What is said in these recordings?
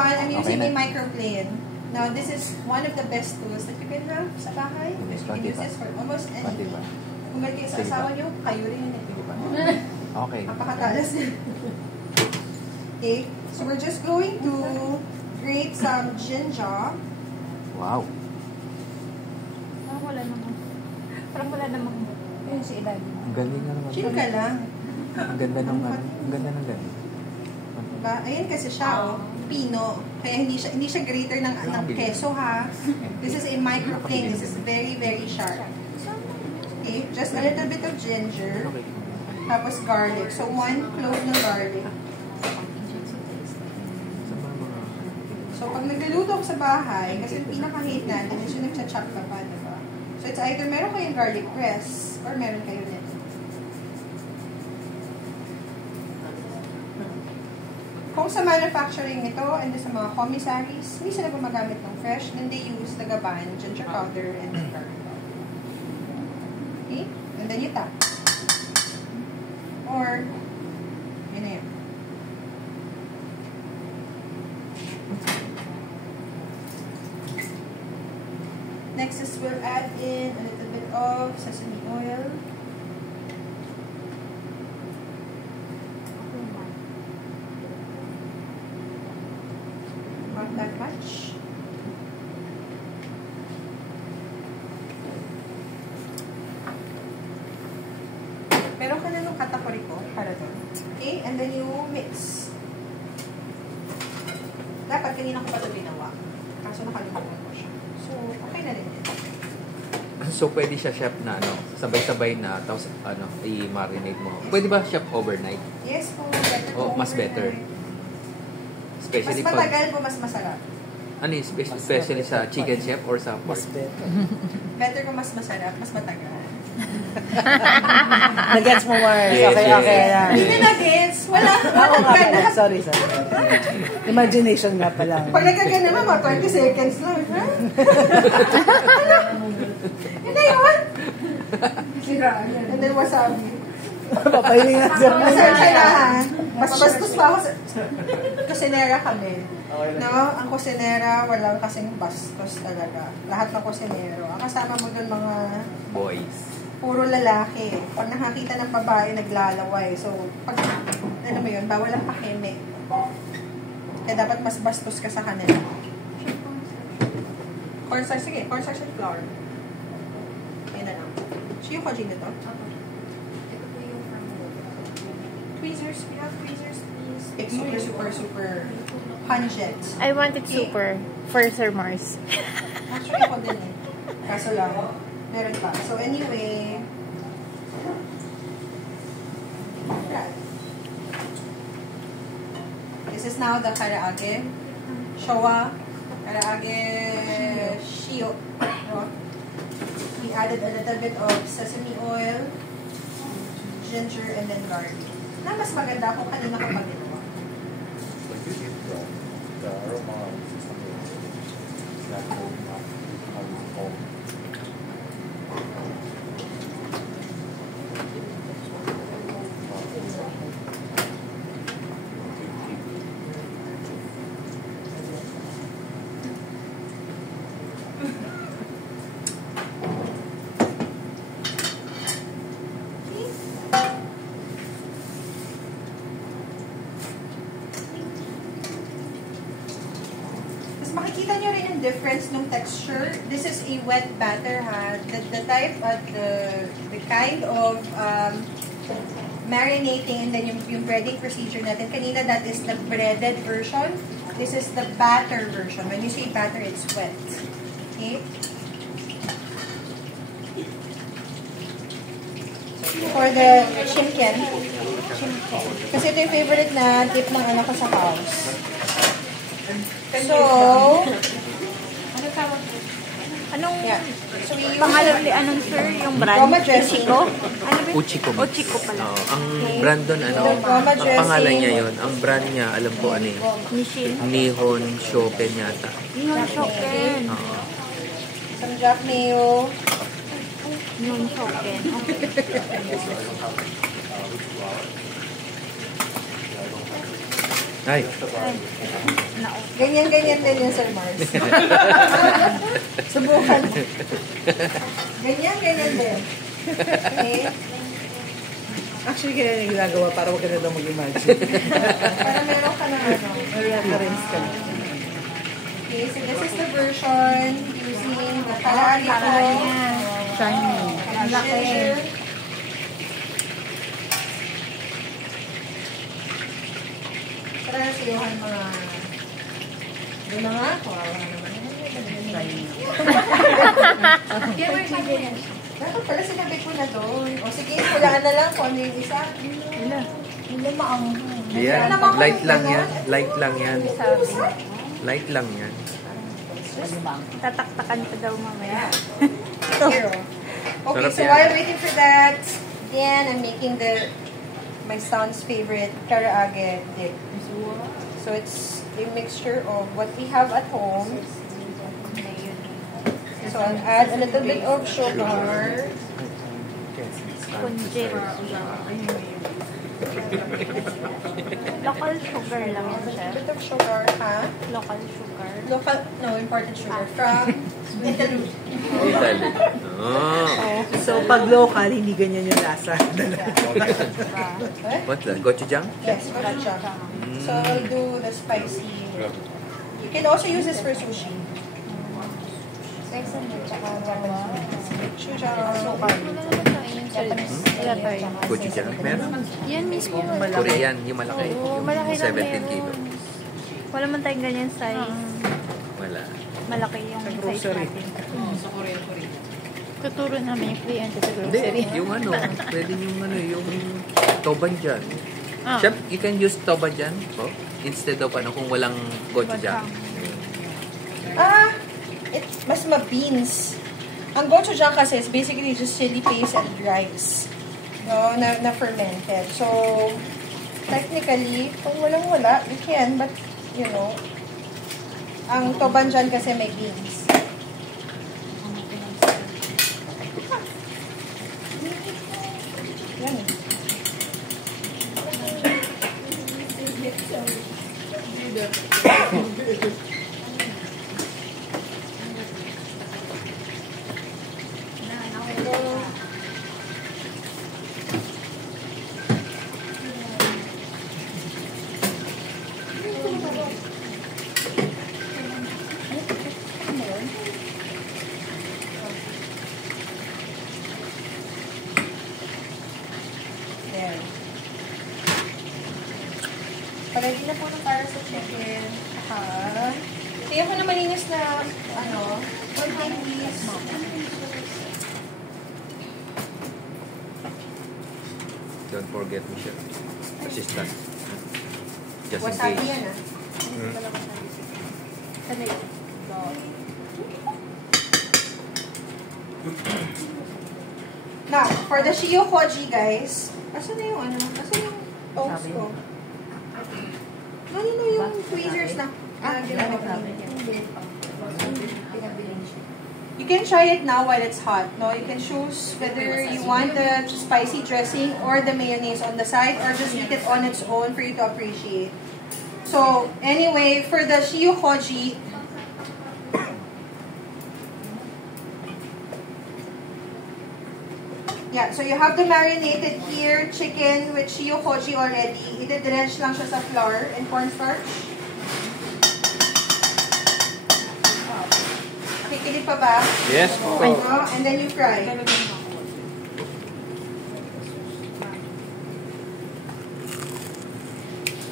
one, I'm using a microplane. Now, this is one of the best tools that you can have sa bahay. You can use this for almost anything. Kung may kayo sa asawa nyo, kayo rin yun. Okay. Napakatalas. Okay, so we're just going to grate some ginger. Wow. Parang wala namang. Yun si Ilagi. Ang galing na naman. Chill ka lang. Ang ganda ng ganun. Diba? Ayan kasi siya, pino. Kaya hindi siya grater ng keso, ha. This is a microplane. This is very, very sharp. Okay, just a little bit of ginger. Tapos garlic. So, 1 clove ng garlic. So, pag nagluluto ako sa bahay, kasi yung pinaka-hate natin is yung nagcha-chop ka pa, diba? So, it's either meron kayong garlic press or meron kayo nito. Kung sa manufacturing ito and sa mga commissaries, hindi sila gumagamit ng fresh, then they use the gaban, ginger powder, and then garlic. Okay? And then you tap. Or, yun na yan. Next is we'll add in a little bit of sesame oil. Not that much. Meron ka na nung katakori ko para doon. Okay? And then you mix. Dapat kanina ko pa ito ginawa. Kaso nakalimutan ko siya. So, okay na rin din. So, pwede siya, chef, na sabay-sabay na, tapos, i-marinate mo. Pwede ba, chef, overnight? Yes po, better po. Mas better. Especially mas matagal po, mas masarap. Ano yung especially sa chicken, chef, or sa pork? Mas better. Better kung mas masarap, mas matagal. Nag-gets mo, Mars. Yes, Okay. Hindi na-gets. Walang ganap. Sorry. Imagination nga pala. Pag nagkagan naman, mga 20 seconds lang. Ha? Hindi yun. Sira. And then wasabi. Papahiling na siya. Masarap na. Mas bastos pa ako sa... Kusinera kami. No? Ang kusinera, walang kasing bastos talaga. Lahat ng kusinero. Ang kasama mo dun mga... Boys. Puro lalaki. Pag nakakita ng babae, naglalaway. So, pag, ano mo yun, bawal ang pakeme. Kaya dapat mas bastos ka sa kanila. Cornstarch, sige. Cornstarch and flour. Yan na lang. So, yung koji na to? Tweezers. We have tweezers, please. It's super pungent. I want it super. For Sir Mars. Actually, ako din eh. Kaso lang, meron pa. So, anyway, this is now the karaage. Showa. Karaage shio. We added a little bit of sesame oil, ginger, and then garlic. Na mas maganda kung kanina ko pa ginawa. The aroma of sesame that makikita nyo rin yung difference ng texture. This is a wet batter, ha? The type, the kind of marinating and then yung breading procedure natin. Kanina, that is the breaded version. This is the batter version. When you say batter, it's wet. Okay? For the shimken. Kasi ito yung favorite na tip ng anak ko sa house. So, Ano tawag? Anong so we use pangalan ni anong sir? Yung brand? Roma dressing. Uchiko? Ano ba? Uchiko. Uchiko pala. Ang brand doon, ang pangalan niya yun. Ang brand niya, alam ko ano yun. Nishin? Nihon Shopen yata. Nihon Shoken. some jack mayo. Nihon Shoken. Okay. Ay. Ganyan-ganyan din yung Sir Mars. Subukan. Ganyan-ganyan din. Okay? Actually, kaya yung ginagawa para huwag ka na daw mag-imagine. Para meron ka na ano. May reference ka. Okay, so this is the version using the Kalari Shiny. ginger. Tara na si Johan mga... Doon na nga, kawawa naman. Dapat pala sinabi ko na doon. O sige, hulaan na lang kung ano yung isa. Hindi maanghang. Yan. Light lang yan. Light lang yan. Light lang yan. Tataktakan pa daw mamaya. Zero. Okay, Sarap so yan. while waiting for that, then I'm making my son's favorite karaage dip. So it's a mixture of what we have at home. So I'll add a little bit of sugar. Kunjit. Local sugar lang yan A siya. bit of sugar, ha? Local sugar. Local, no, imported sugar from Italy. Italy. Oh. So, pag local, hindi ganyan yung lasa. What's that? Gochujang? Yes, gochujang. So I'll do the spicy. You can also use this for sushi. Wala tayo. Gochujang? Meron? Yan mismo. Korean, yung malaki. Oo, malaki na 17 meron. kilo. Wala man tayong ganyan size. Wala. Malaki yung size grocery. natin. Tuturo namin yung kliyente sa Hindi, grocery. yung ano, pwede yung ano, yung toban dyan. Ah. Chef, you can use toban dyan po, instead of ano, kung walang gochujang. Mas ma-beans. Ang gochujang kasi is basically just chili paste and rice. No, na fermented. So, technically, kung walang-wala, you can, but, you know, ang toban dyan kasi may beans. Yan. There. Ready na po ng para sa chicken. Kaya ko na malinis na, konting please. Don't forget me, chef. Assistant. Just in Wasabi case. yan, Sanay. Now, for the Shio Koji, guys, asan na yung toast ko? Ano yung tweezers na? Ginawa ko. You can try it now while it's hot. No, you can choose whether you want the spicy dressing or the mayonnaise on the side, or just eat it on its own for you to appreciate. So, anyway, for the Shio Koji, yeah, so you have the marinated here chicken with Shio Koji already. I-drench lang siya sa flour and cornstarch. Kikilig pa ba? Yes, po. And then you fry.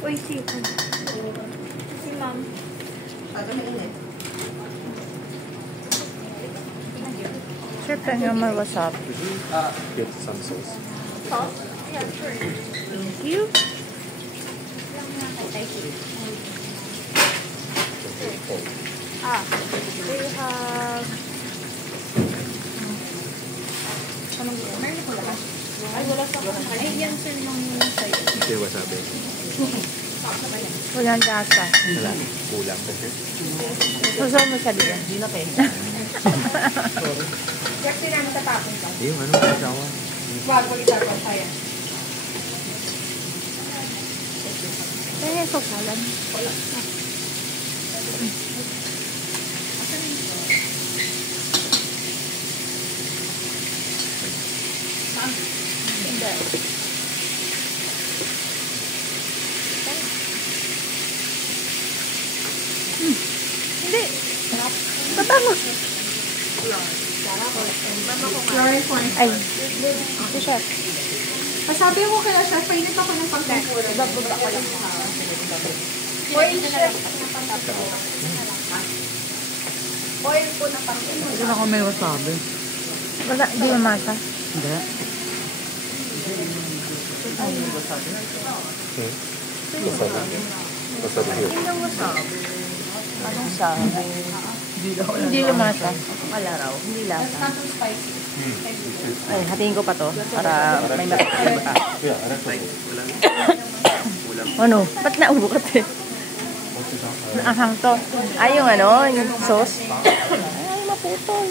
Uy, si ma'am. Masyado mainit. Sure, pengen may wasabi. Get some sauce. Sauce? Yeah, sure. Thank you. Do you have... Anong gusto? Meron ko lakas. Ay, wala sa akin. Ay, yan sir nang sa'yo. Kasi wasabi. Walang lasa. Wala. Kulang kasi. Susaw mo siya dito. Hindi na kayo. Kasi namin tatapon ka. Yung ano, kasawa. Wag, wag itapon. Kaya. Kaya so salad. Hindi. Babango. Floral corn. Ay. Ito siya. Sabi ko kaya chef, painit ako ng pagkukuran. Bababa ko lang. Oil chef. Oil po na pangkukuran. Ito na ako may wasabi. Wala, di mamasa. Hindi. Hindi lang wasabi. Anong sabi? Hindi lumasa. Wala raw. Hindi lasa. Ay, hatiin ko pa to para may mata. Ano? Ba't naubukat eh? Naahang to. Ay, yung ano, yung sauce. Ay, maputol.